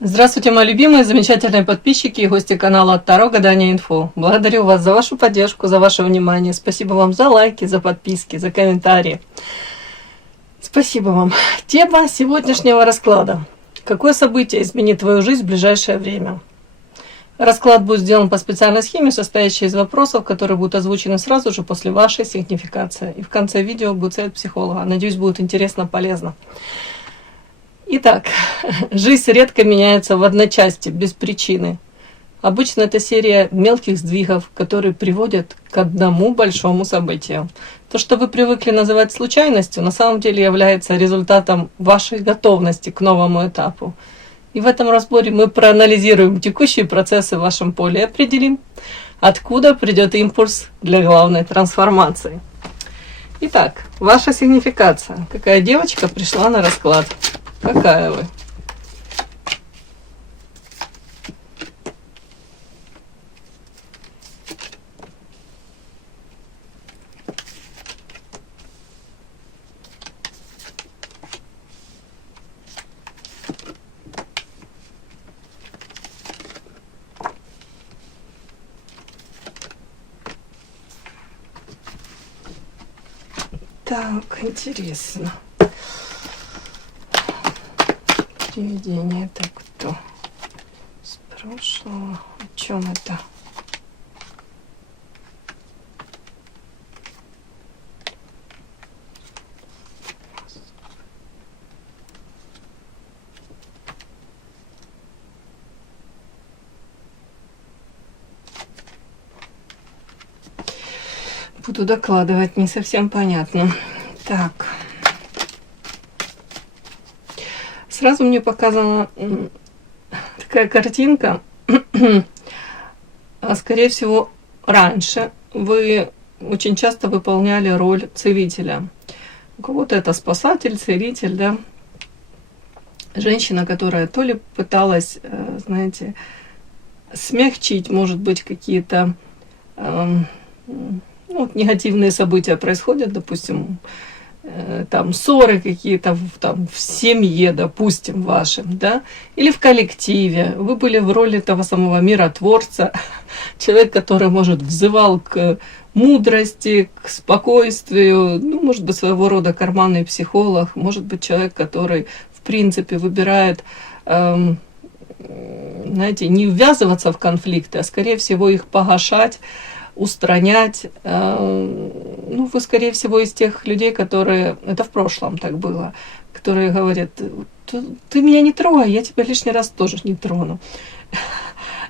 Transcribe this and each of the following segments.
Здравствуйте, мои любимые, замечательные подписчики и гости канала Таро Гадание Инфо. Благодарю вас за вашу поддержку, за ваше внимание. Спасибо вам за лайки, за подписки, за комментарии. Спасибо вам. Тема сегодняшнего расклада. Какое событие изменит твою жизнь в ближайшее время? Расклад будет сделан по специальной схеме, состоящей из вопросов, которые будут озвучены сразу же после вашей сигнификации. И в конце видео будет совет психолога. Надеюсь, будет интересно, полезно. Итак, жизнь редко меняется в одночасье, без причины. Обычно это серия мелких сдвигов, которые приводят к одному большому событию. То, что вы привыкли называть случайностью, на самом деле является результатом вашей готовности к новому этапу. И в этом разборе мы проанализируем текущие процессы в вашем поле и определим, откуда придет импульс для главной трансформации. Итак, ваша сигнификация. Какая девочка пришла на расклад? Какая вы? Так, интересно. Привидение, это кто? С прошлого. О чем это? Буду докладывать, не совсем понятно. Так. Сразу мне показана такая картинка. Скорее всего, раньше вы очень часто выполняли роль целителя. У кого-то это спасатель, целитель, да. Женщина, которая то ли пыталась, знаете, смягчить, может быть, какие-то негативные события происходят, допустим, там ссоры какие-то там в семье, допустим, вашем, да, или в коллективе. Вы были в роли того самого миротворца, человек, который, может, взывал к мудрости, к спокойствию, может быть, своего рода карманный психолог, может быть, человек, который, в принципе, выбирает, знаете, не ввязываться в конфликты, а, скорее всего, их погашать, устранять. Вы, скорее всего, из тех людей, которые... Это в прошлом так было. Которые говорят: ты меня не трогай, я тебя лишний раз тоже не трону.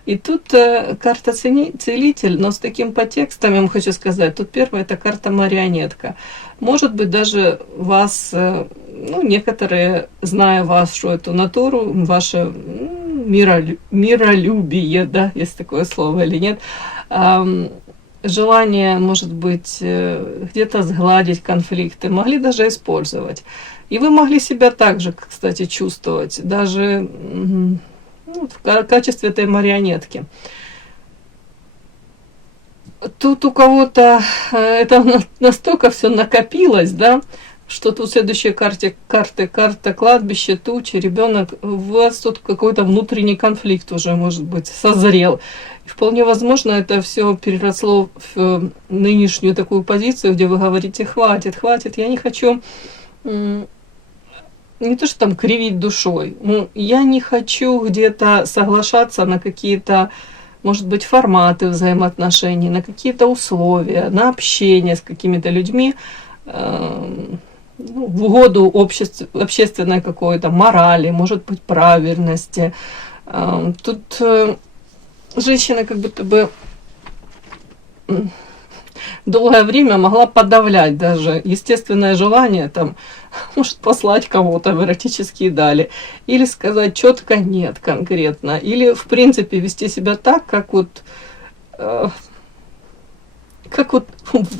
И тут карта целитель, но с таким подтекстом, я вам хочу сказать. Тут первая — это карта марионетка. Может быть, даже вас, некоторые, зная вашу эту натуру, ваше миролюбие, да, есть такое слово или нет, желание, может быть, где-то сгладить конфликты, могли даже использовать. И вы могли себя также, кстати, чувствовать, даже в качестве этой марионетки. Тут у кого-то это настолько все накопилось, да, что тут в следующей карта кладбище, тучи, ребенок, у вас тут какой-то внутренний конфликт уже, может быть, созрел. И вполне возможно, это все переросло в нынешнюю такую позицию, где вы говорите: хватит, я не хочу, не то что там кривить душой, я не хочу где-то соглашаться на какие-то, может быть, форматы взаимоотношений, на какие-то условия, на общение с какими-то людьми, в угоду общественной какой-то морали, может быть, правильности. Тут женщина как будто бы долгое время могла подавлять даже естественное желание, там, может, послать кого-то в эротические дали, или сказать четко нет конкретно, или, в принципе, вести себя так, как вот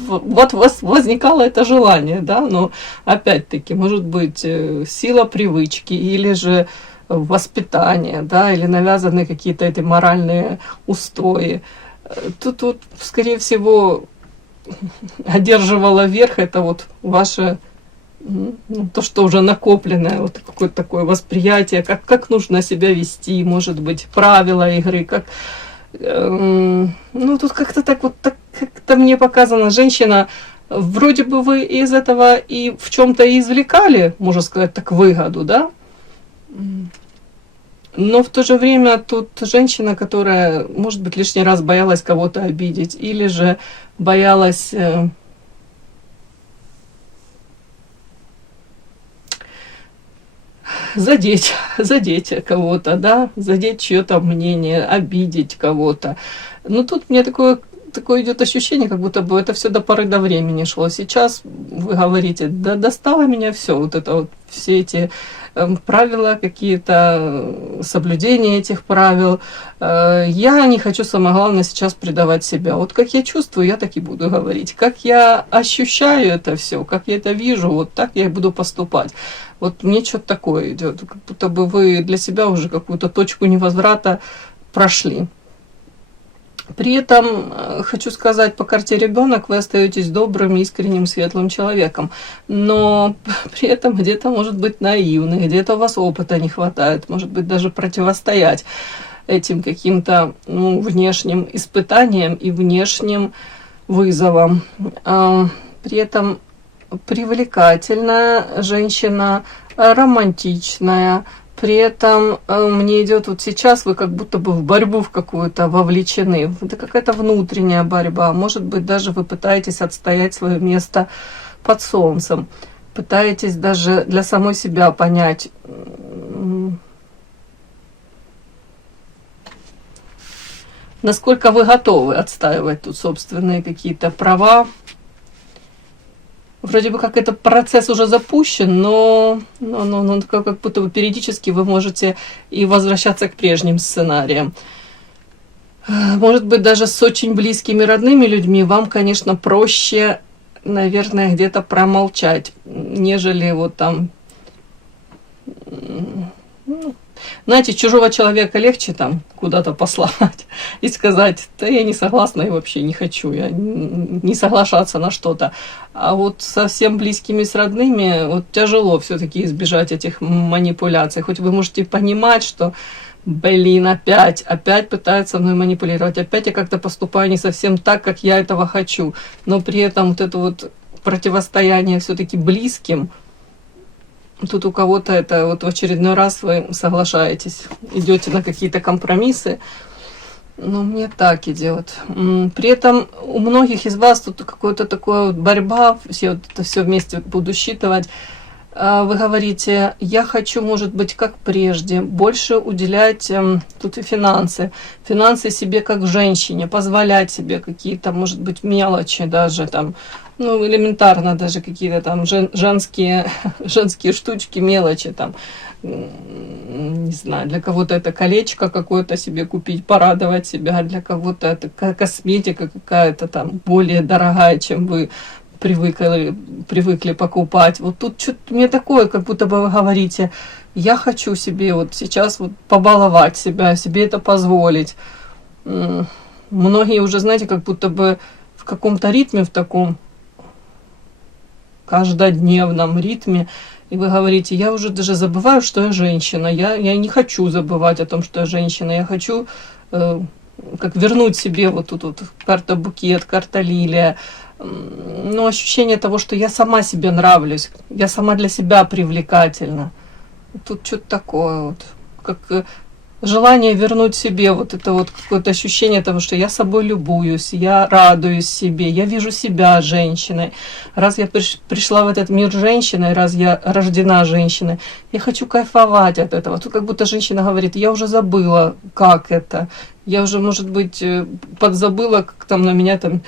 у вас возникало это желание, да, но опять-таки, может быть, сила привычки, или же воспитание, да, или навязаны какие-то эти моральные устои. Тут, скорее всего, одерживала верх это вот ваше ну, то, что уже накопленное, вот какое-то такое восприятие, как нужно себя вести, может быть, правила игры, как, ну, тут как-то так вот, так, как-то мне показано, женщина, вроде бы вы из этого и в чем-то и извлекали, можно сказать, так, выгоду, да? Но в то же время тут женщина, которая, может быть, лишний раз боялась кого-то обидеть, или же боялась задеть кого-то, да, задеть чье-то мнение, обидеть кого-то. Но тут мне такое идет ощущение, как будто бы это все до поры до времени шло. Сейчас вы говорите, да достало меня все, вот это вот, все эти правила какие-то, соблюдение этих правил. Я не хочу, самое главное, сейчас предавать себя. Вот как я чувствую, я так и буду говорить. Как я ощущаю это все, как я это вижу, вот так я и буду поступать. Вот мне что-то такое идет, как будто бы вы для себя уже какую-то точку невозврата прошли. При этом хочу сказать, по карте ребенок вы остаетесь добрым, искренним, светлым человеком, но при этом где-то может быть наивный, где-то у вас опыта не хватает, может быть даже противостоять этим каким-то внешним испытаниям и внешним вызовам. При этом привлекательная женщина, романтичная. При этом мне идет вот сейчас, вы как будто бы в борьбу в какую-то вовлечены. Это какая-то внутренняя борьба. Может быть, даже вы пытаетесь отстоять свое место под солнцем. Пытаетесь даже для самой себя понять, насколько вы готовы отстаивать тут собственные какие-то права. Вроде бы как этот процесс уже запущен, но как будто бы периодически вы можете и возвращаться к прежним сценариям. Может быть, даже с очень близкими родными людьми вам, конечно, проще, наверное, где-то промолчать, нежели вот там... Знаете, чужого человека легче там куда-то послать и сказать, да я не согласна и вообще не хочу, я не соглашаться на что-то. А вот со всем близкими, с родными, вот тяжело все-таки избежать этих манипуляций. Хоть вы можете понимать, что, блин, опять пытаются мной манипулировать, опять я как-то поступаю не совсем так, как я этого хочу. Но при этом вот это вот противостояние все-таки близким, тут у кого-то это вот в очередной раз вы соглашаетесь, идете на какие-то компромиссы. Но мне так идет. При этом у многих из вас тут какая-то такая вот борьба, все вот это все вместе буду считывать. Вы говорите, я хочу, может быть, как прежде, больше уделять тут и финансы себе как женщине, позволять себе какие-то, может быть, мелочи даже там, ну, элементарно даже какие-то там женские штучки, мелочи там, не знаю, для кого-то это колечко какое-то себе купить, порадовать себя, для кого-то это косметика какая-то там более дорогая, чем вы привыкли покупать. Вот тут что-то мне такое, как будто бы вы говорите, я хочу себе вот сейчас вот побаловать себя, себе это позволить. Многие уже, знаете, как будто бы в каком-то ритме, в таком каждодневном ритме, и вы говорите, я уже даже забываю, что я женщина, я не хочу забывать о том, что я женщина, я хочу как вернуть себе вот тут вот карта букет, карта лилия, но ощущение того, что я сама себе нравлюсь, я сама для себя привлекательна. Тут что-то такое вот, как желание вернуть себе вот это вот какое-то ощущение того, что я собой любуюсь, я радуюсь себе, я вижу себя женщиной. Раз я пришла в этот мир женщиной, раз я рождена женщиной, я хочу кайфовать от этого. Тут как будто женщина говорит, я уже забыла, как это. Я уже, может быть, подзабыла, как там на меня там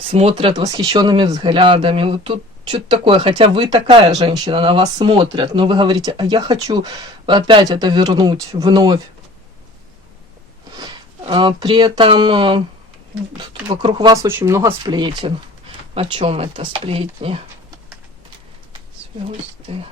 смотрят восхищенными взглядами. Вот тут что-то такое, хотя вы такая женщина, на вас смотрят, но вы говорите, а я хочу опять это вернуть вновь. При этом вокруг вас очень много сплетен. О чем это сплетни? Звезды,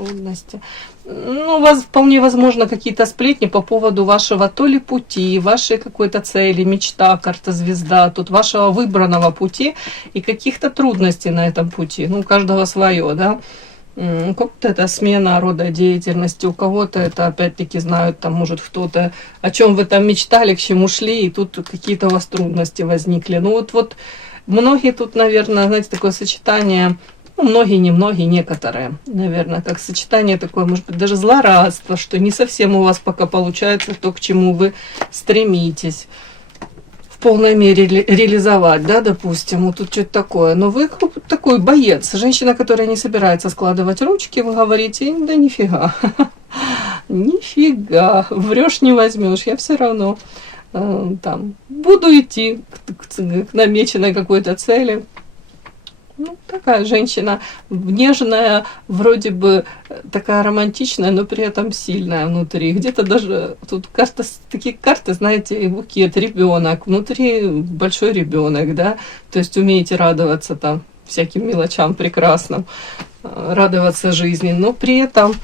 трудности. Ну, у вас вполне возможно какие-то сплетни по поводу вашего то ли пути, вашей какой-то цели, мечта, карта звезда, тут вашего выбранного пути и каких-то трудностей на этом пути. Ну, у каждого свое, да. У кого-то это смена рода деятельности, у кого-то это, опять-таки, знают, там, может, кто-то, о чем вы там мечтали, к чему шли, и тут какие-то у вас трудности возникли. Ну, вот многие тут, наверное, знаете, такое сочетание, ну, многие, немногие, некоторые, наверное, как сочетание такое, может быть, даже злорадство, что не совсем у вас пока получается то, к чему вы стремитесь в полной мере реализовать, да, допустим, вот тут что-то такое. Но вы такой боец, женщина, которая не собирается складывать ручки, вы говорите, да нифига, нифига, врешь не возьмешь, я все равно там буду идти к намеченной какой-то цели. Ну, такая женщина нежная, вроде бы такая романтичная, но при этом сильная внутри. Где-то даже тут карта, такие карты, знаете, букет, ребенок, внутри большой ребенок, да, то есть умеете радоваться там всяким мелочам прекрасным, радоваться жизни, но при этом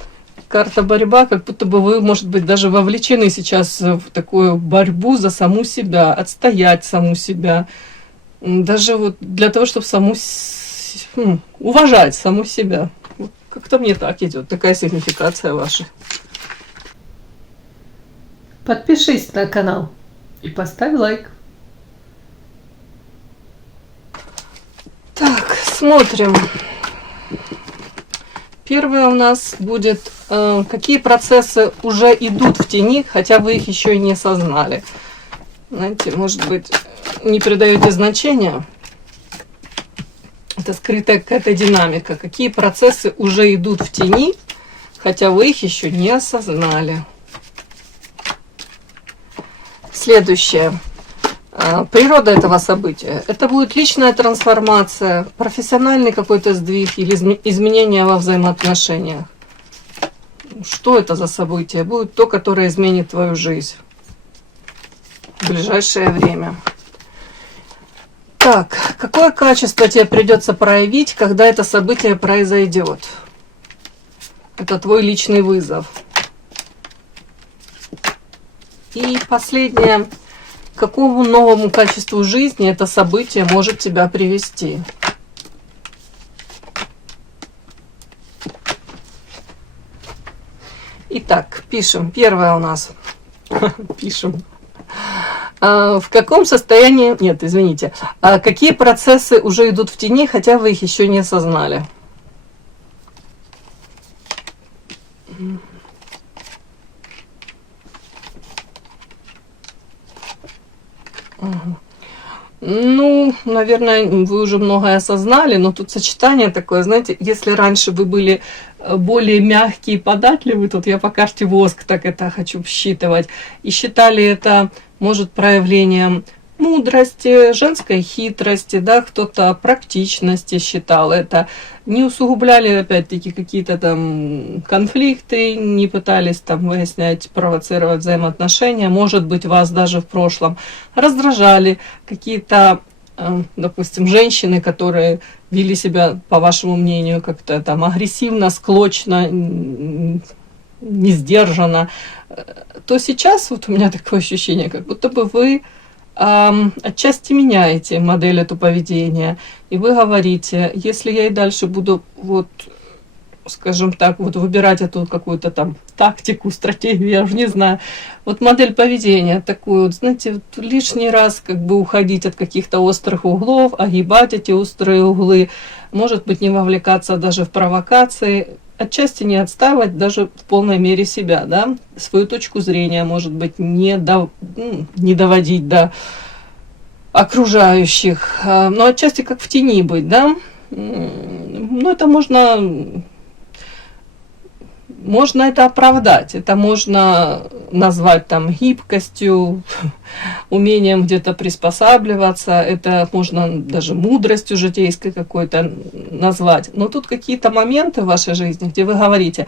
карта борьба, как будто бы вы, может быть, даже вовлечены сейчас в такую борьбу за саму себя, отстоять саму себя, даже вот для того, чтобы уважать саму себя. Как-то мне так идет, такая сигнификация ваша. Подпишись на канал и поставь лайк. Так, смотрим. Первое у нас будет, какие процессы уже идут в тени, хотя вы их еще и не осознали. Знаете, может быть, не придаете значения. Это скрытая какая-то динамика. Какие процессы уже идут в тени, хотя вы их еще не осознали. Следующее. Природа этого события. Это будет личная трансформация, профессиональный какой-то сдвиг или изменение во взаимоотношениях. Что это за событие? Будет то, которое изменит твою жизнь в ближайшее время. Так, какое качество тебе придется проявить, когда это событие произойдет? Это твой личный вызов. И последнее. К какому новому качеству жизни это событие может тебя привести? Итак, пишем. Первое у нас. Пишем. В каком состоянии... Нет, извините. Какие процессы уже идут в тени, хотя вы их еще не осознали? Ну, наверное, вы уже многое осознали, но тут сочетание такое, знаете, если раньше вы были более мягкие и податливые, тут я по карте воск так это хочу считывать, и считали это, может, проявлением мудрости, женской хитрости, да, кто-то практичности считал это, не усугубляли, опять-таки, какие-то там конфликты, не пытались там выяснять, провоцировать взаимоотношения, может быть, вас даже в прошлом раздражали какие-то, допустим, женщины, которые вели себя, по вашему мнению, как-то там агрессивно, склочно, не сдержанно, то сейчас вот у меня такое ощущение, как будто бы вы отчасти меняете модель эту поведения, и вы говорите, если я и дальше буду, вот, скажем так, вот выбирать эту какую-то там тактику, стратегию, я уже не знаю, вот модель поведения такую, вот, знаете, вот лишний раз как бы уходить от каких-то острых углов, огибать эти острые углы, может быть, не вовлекаться даже в провокации, отчасти не отстаивать даже в полной мере себя, да, свою точку зрения, может быть, не доводить до окружающих, но отчасти как в тени быть, да, ну, это можно это оправдать, это можно назвать там гибкостью, умением где-то приспосабливаться, это можно даже мудростью житейской какой-то назвать. Но тут какие-то моменты в вашей жизни, где вы говорите,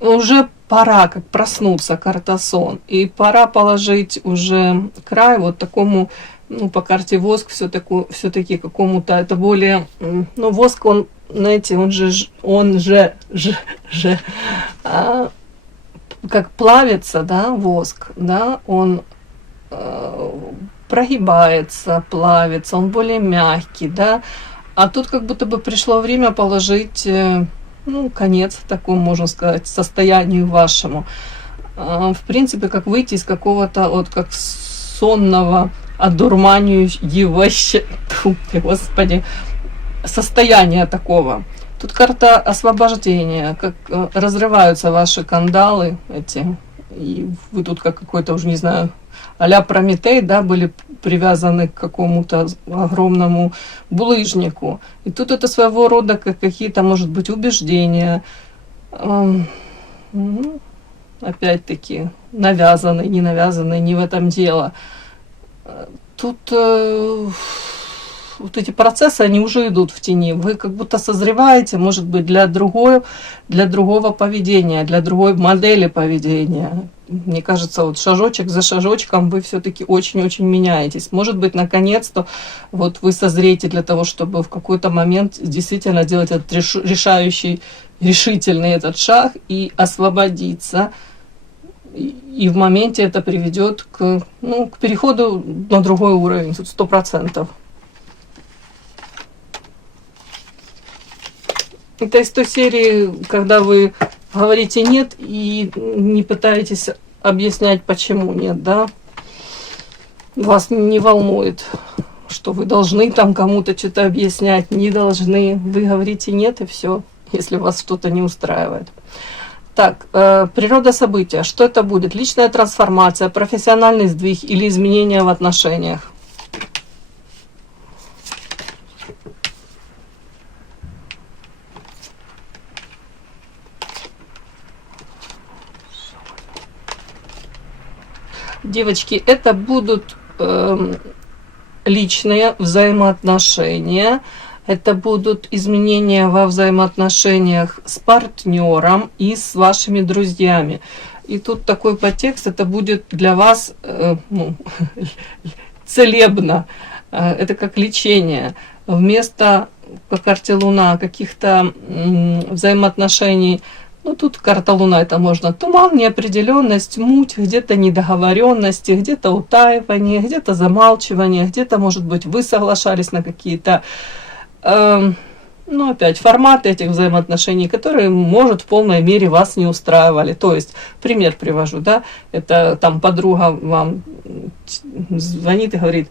уже пора как проснуться, карта сон, и пора положить уже край вот такому, ну, по карте воск все-таки какому-то, это более, ну, воск, он знаете, как плавится, да, воск, да, он прогибается, плавится, он более мягкий, да, а тут как будто бы пришло время положить, ну, конец такому, можно сказать, состоянию вашему. В принципе, как выйти из какого-то вот как сонного, одурманивающего, господи, состояния такого. Тут карта освобождения, как разрываются ваши кандалы эти, и вы тут как какой-то, уже не знаю, а-ля Прометей, да, были привязаны к какому-то огромному булыжнику. И тут это своего рода как какие-то, может быть, убеждения, опять-таки, навязанные, не навязанные, не в этом дело. Тут вот эти процессы, они уже идут в тени. Вы как будто созреваете, может быть, для другого поведения, для другой модели поведения. Мне кажется, вот шажочек за шажочком вы все-таки очень-очень меняетесь. Может быть, наконец-то вот вы созреете для того, чтобы в какой-то момент действительно сделать этот решительный этот шаг и освободиться. И в моменте это приведет к переходу на другой уровень, 100%. Это из той серии, когда вы говорите «нет» и не пытаетесь объяснять, почему нет, да? Вас не волнует, что вы должны там кому-то что-то объяснять, не должны. Вы говорите «нет» и все, если вас что-то не устраивает. Так, природа события. Что это будет? Личная трансформация, профессиональный сдвиг или изменения в отношениях? Девочки, это будут личные взаимоотношения, это будут изменения во взаимоотношениях с партнером и с вашими друзьями. И тут такой подтекст, это будет для вас целебно, это как лечение. Вместо, по карте Луна, каких-то взаимоотношений, ну, тут карта Луна, это можно туман, неопределенность, муть, где-то недоговоренности, где-то утаивание, где-то замалчивание, где-то, может быть, вы соглашались на какие-то, опять, форматы этих взаимоотношений, которые, может, в полной мере вас не устраивали. То есть, пример привожу, да, это там подруга вам звонит и говорит: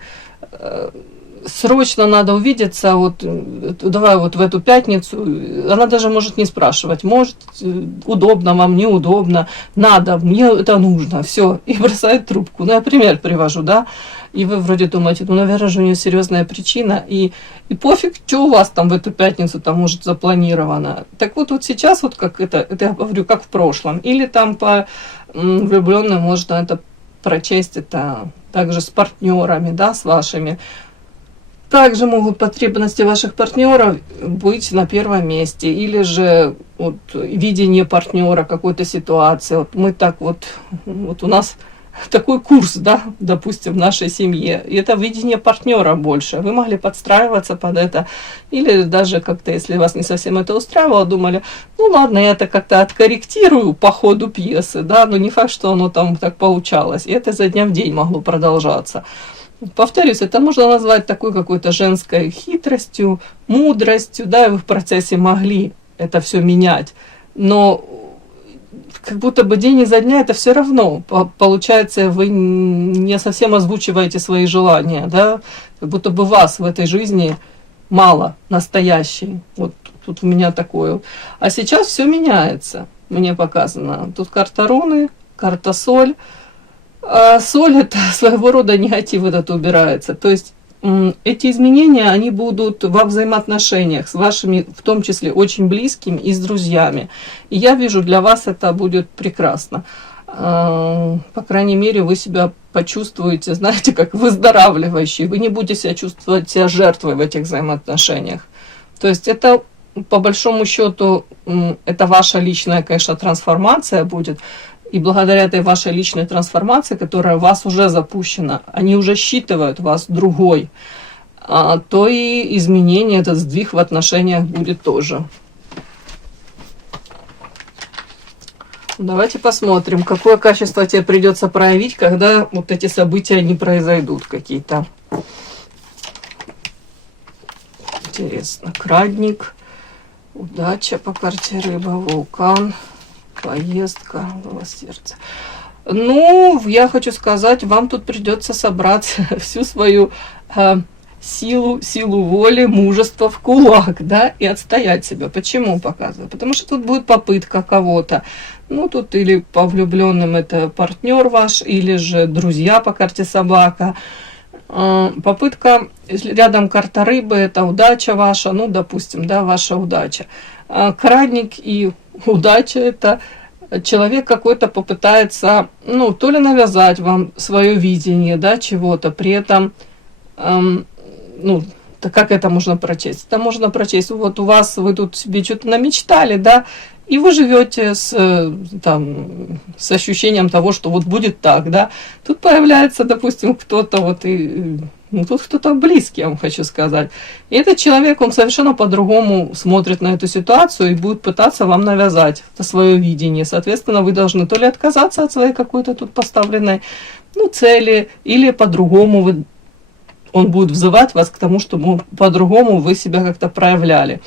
срочно надо увидеться, вот давай вот в эту пятницу. Она даже может не спрашивать, может, удобно вам, неудобно, надо, мне это нужно, все, и бросает трубку. Ну, я пример привожу, да, и вы вроде думаете, ну, наверное же у нее серьезная причина, и пофиг, что у вас там в эту пятницу там может запланировано. Так вот сейчас вот как это я говорю, как в прошлом, или там по влюбленным можно это прочесть, это также с партнерами, да, с вашими. Также могут потребности ваших партнеров быть на первом месте, или же вот, видение партнера какой-то ситуации. Вот мы так вот у нас такой курс, да, допустим, в нашей семье, и это видение партнера больше. Вы могли подстраиваться под это, или даже как-то, если вас не совсем это устраивало, думали, ну ладно, я это как-то откорректирую по ходу пьесы, да, но не факт, что оно там так получалось. И это изо дня в день могло продолжаться. Повторюсь, это можно назвать такой какой-то женской хитростью, мудростью, да, и вы в процессе могли это все менять, но как будто бы день изо дня это все равно. Получается, вы не совсем озвучиваете свои желания, да, как будто бы вас в этой жизни мало настоящей. Вот тут у меня такое. А сейчас все меняется, мне показано. Тут карта Руны, карта Соль. А соль — это своего рода негатив этот убирается. То есть эти изменения, они будут во взаимоотношениях с вашими, в том числе, очень близкими и с друзьями. И я вижу, для вас это будет прекрасно. По крайней мере, вы себя почувствуете, знаете, как выздоравливающий. Вы не будете себя чувствовать себя жертвой в этих взаимоотношениях. То есть это, по большому счету, это ваша личная, конечно, трансформация будет. И благодаря этой вашей личной трансформации, которая у вас уже запущена, они уже считывают вас другой. то и изменение, этот сдвиг в отношениях будет тоже. Давайте посмотрим, какое качество тебе придется проявить, когда вот эти события не произойдут какие-то. Интересно. Крадник, удача по карте рыба, вулкан, поездка, голос сердца. Ну, я хочу сказать, вам тут придется собрать всю свою силу воли, мужество в кулак, да, и отстоять себя. Почему показываю? Потому что тут будет попытка кого-то. Ну, тут или по влюбленным это партнер ваш, или же друзья по карте собака. Попытка, рядом карта рыбы, это удача ваша, ну, допустим, да, ваша удача. Крадник и удача, это человек какой-то попытается, ну, то ли навязать вам свое видение, да, чего-то, при этом, ну, как это можно прочесть? Это можно прочесть, вот у вас, вы тут себе что-то намечтали, да, и вы живете с ощущением того, что вот будет так, да. Тут появляется, допустим, кто-то вот и, ну, тут кто-то близкий, я вам хочу сказать. И этот человек, он совершенно по-другому смотрит на эту ситуацию и будет пытаться вам навязать это свое видение. Соответственно, вы должны то ли отказаться от своей какой-то тут поставленной, ну, цели, или по-другому он будет взывать вас к тому, чтобы по-другому вы себя как-то проявляли.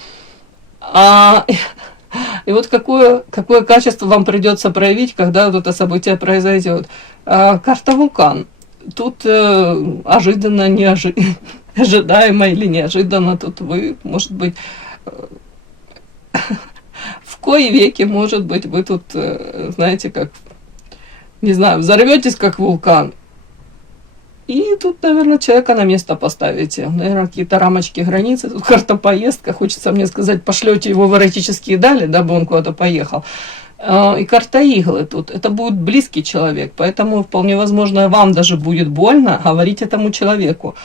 И вот какое качество вам придется проявить, когда вот это событие произойдет. Карта вулкан. Тут ожиданно, ожидаемо или неожиданно, тут вы, может быть, в кои веки, может быть, вы тут, знаете, как, не знаю, взорветесь как вулкан. И тут, наверное, человека на место поставите. Наверное, какие-то рамочки, границы. Тут карта поездка. Хочется мне сказать, пошлете его в эротические дали, дабы он куда-то поехал. И карта иглы тут. Это будет близкий человек. Поэтому вполне возможно, вам даже будет больно говорить этому человеку.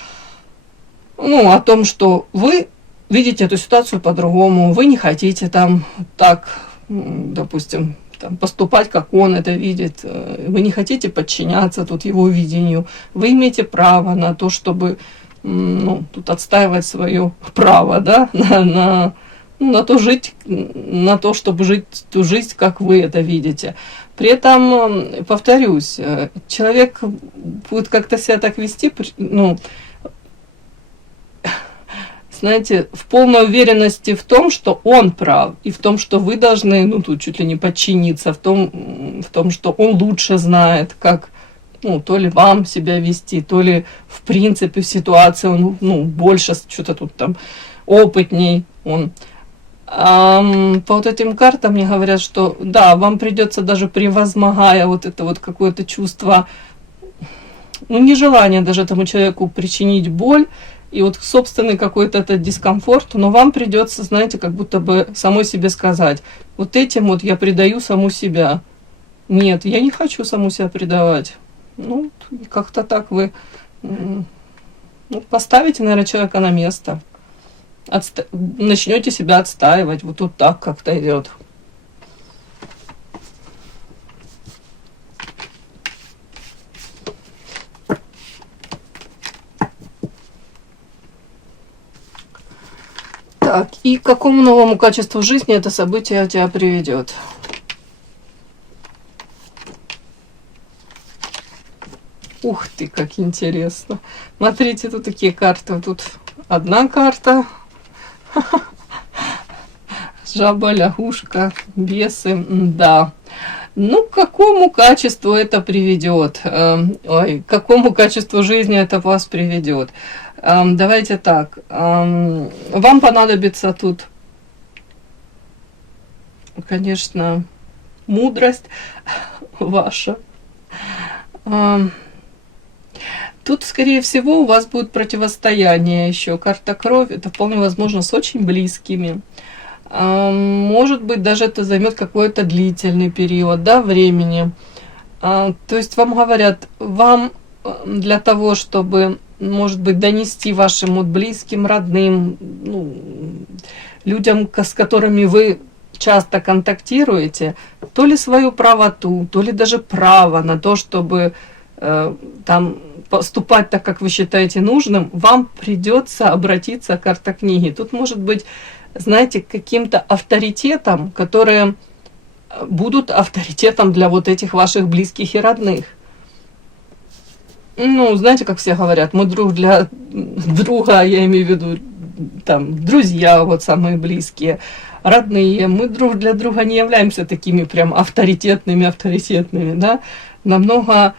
Ну, о том, что вы видите эту ситуацию по-другому. Вы не хотите там так, допустим, поступать, как он это видит. Вы не хотите подчиняться тут его видению. Вы имеете право на то, чтобы, ну, тут отстаивать свое право, да, на то жить, на то, чтобы жить ту жизнь, как вы это видите. При этом, повторюсь, человек будет как-то себя так вести, ну, знаете, в полной уверенности в том, что он прав, и в том, что вы должны, ну, тут чуть ли не подчиниться, в том, что он лучше знает, как, ну, то ли вам себя вести, то ли, в принципе, в ситуации он, ну, больше что-то тут там опытней он. По вот этим картам мне говорят, что, да, вам придется даже превозмогая вот это вот какое-то чувство, ну, нежелание даже этому человеку причинить боль, и вот собственный какой-то этот дискомфорт, но вам придется, знаете, как будто бы самой себе сказать, вот этим вот я предаю саму себя. Нет, я не хочу саму себя предавать. Ну, как-то так вы, ну, поставите, наверное, человека на место. Начнете себя отстаивать. Вот тут так как-то идет. Так, и к какому новому качеству жизни это событие тебя приведет? Ух ты, как интересно. Смотрите, тут такие карты. Тут одна карта. Жаба, лягушка, бесы. Да. Ну, к какому качеству это приведет? Ой, к какому качеству жизни это вас приведет? Давайте так. Вам понадобится тут, конечно, мудрость ваша. Тут, скорее всего, у вас будет противостояние еще. Карта кровь, это вполне возможно с очень близкими. Может быть, даже это займет какой-то длительный период, да, времени. То есть вам говорят, вам для того, чтобы, может быть, донести вашим вот близким, родным, ну, людям, с которыми вы часто контактируете, то ли свою правоту, то ли даже право на то, чтобы там поступать так, как вы считаете нужным, вам придется обратиться к карте книги. Тут может быть, знаете, каким-то авторитетом, которые будут авторитетом для вот этих ваших близких и родных. Ну, знаете, как все говорят, мы друг для друга, я имею в виду, там, друзья, вот самые близкие, родные, мы друг для друга не являемся такими прям авторитетными, да, намного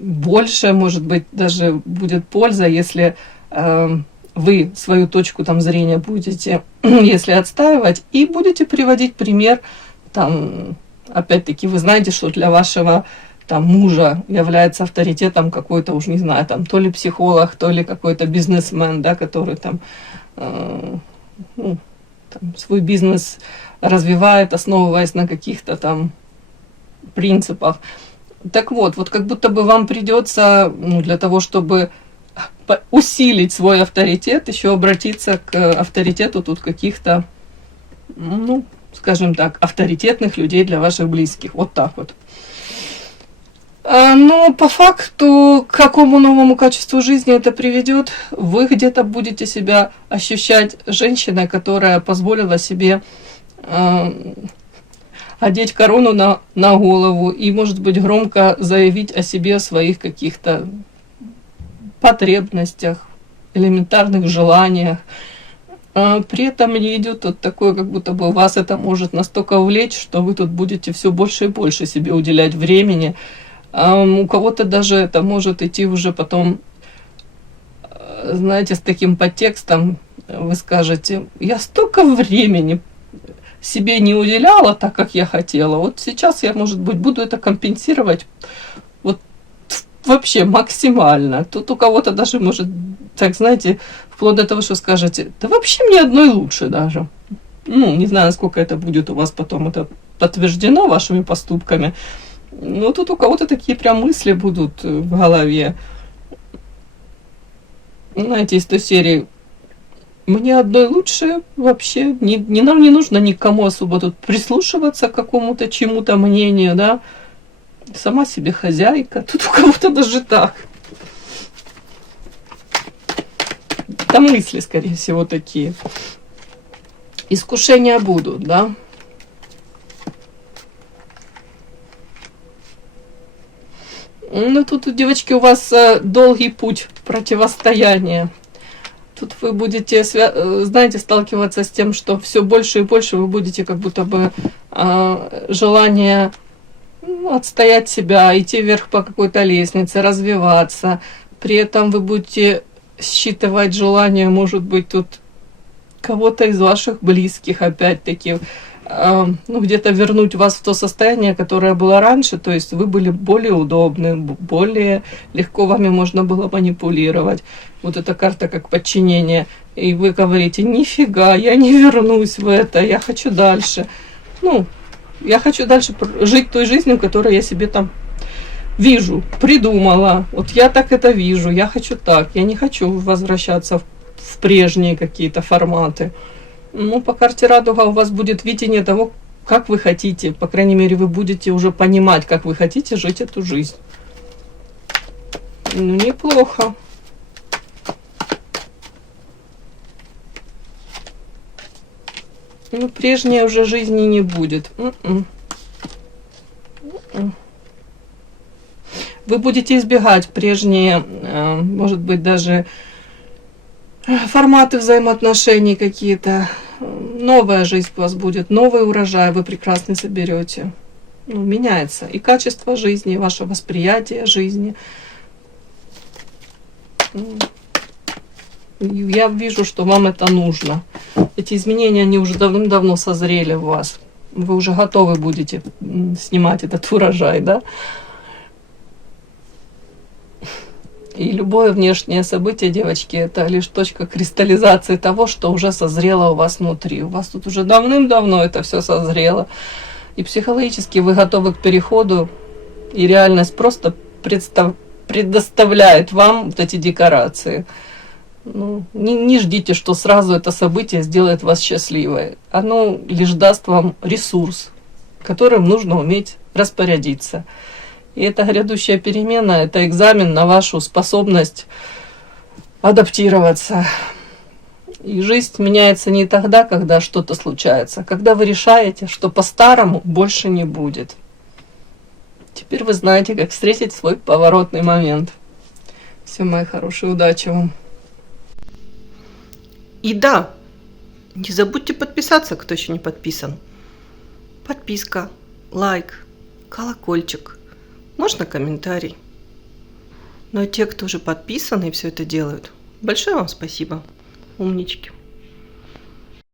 больше, может быть, даже будет польза, если вы свою точку там зрения будете, если отстаивать, и будете приводить пример, там, опять-таки, вы знаете, что для вашего там мужа является авторитетом какой-то, уж не знаю, там, то ли психолог, то ли какой-то бизнесмен, да, который там, ну, там свой бизнес развивает, основываясь на каких-то там принципах. Так вот, вот как будто бы вам придется, ну, для того, чтобы усилить свой авторитет, еще обратиться к авторитету тут каких-то, ну, скажем так, авторитетных людей для ваших близких. Вот так вот. Но по факту, к какому новому качеству жизни это приведет, вы где-то будете себя ощущать женщиной, которая позволила себе одеть корону на голову и, может быть, громко заявить о себе, о своих каких-то потребностях, элементарных желаниях. При этом не идет вот такое, как будто бы вас это может настолько увлечь, что вы тут будете все больше и больше себе уделять времени. У кого-то даже это может идти уже потом, знаете, с таким подтекстом, вы скажете, я столько времени себе не уделяла так, как я хотела, вот сейчас я, может быть, буду это компенсировать вот вообще максимально. Тут у кого-то даже может, так знаете, вплоть до того, что скажете, да вообще мне одной лучше даже. Ну, не знаю, насколько это будет у вас потом это подтверждено вашими поступками. Ну, тут у кого-то такие прям мысли будут в голове. Знаете, из той серии «Мне одной лучше вообще, нам не нужно никому особо тут прислушиваться к какому-то чему-то мнению, да. Сама себе хозяйка». Тут у кого-то даже так. Там мысли, скорее всего, такие. Искушения будут, да. Ну, тут, девочки, у вас долгий путь противостояния. Тут вы будете, знаете, сталкиваться с тем, что все больше и больше вы будете как будто бы желание отстоять себя, идти вверх по какой-то лестнице, развиваться. При этом вы будете считывать желание, может быть, тут кого-то из ваших близких, опять-таки, ну, где-то вернуть вас в то состояние, которое было раньше, то есть вы были более удобны, более легко вами можно было манипулировать. Вот эта карта как подчинение. И вы говорите, нифига, я не вернусь в это, я хочу дальше. Ну, я хочу дальше жить той жизнью, которую я себе там вижу, придумала. Вот я так это вижу, я хочу так, я не хочу возвращаться в прежние какие-то форматы. Ну, по карте Радуга у вас будет видение того, как вы хотите. По крайней мере, вы будете уже понимать, как вы хотите жить эту жизнь. Ну, неплохо. Ну, прежней уже жизни не будет. Вы будете избегать прежние, может быть, даже форматы взаимоотношений какие-то. Новая жизнь у вас будет, новый урожай вы прекрасно соберете. Ну, меняется и качество жизни, и ваше восприятие жизни. Я вижу, что вам это нужно. Эти изменения, они уже давным-давно созрели в вас. Вы уже готовы будете снимать этот урожай, да? И любое внешнее событие, девочки, это лишь точка кристаллизации того, что уже созрело у вас внутри. У вас тут уже давным-давно это все созрело. И психологически вы готовы к переходу, и реальность просто предоставляет вам вот эти декорации. Ну, не ждите, что сразу это событие сделает вас счастливой. Оно лишь даст вам ресурс, которым нужно уметь распорядиться. И эта грядущая перемена – это экзамен на вашу способность адаптироваться. И жизнь меняется не тогда, когда что-то случается, а когда вы решаете, что по-старому больше не будет. Теперь вы знаете, как встретить свой поворотный момент. Все, мои хорошие, удачи вам. И да, не забудьте подписаться, кто еще не подписан. Подписка, лайк, колокольчик, можно комментарий. Но те, кто уже подписаны и все это делают, большое вам спасибо. Умнички.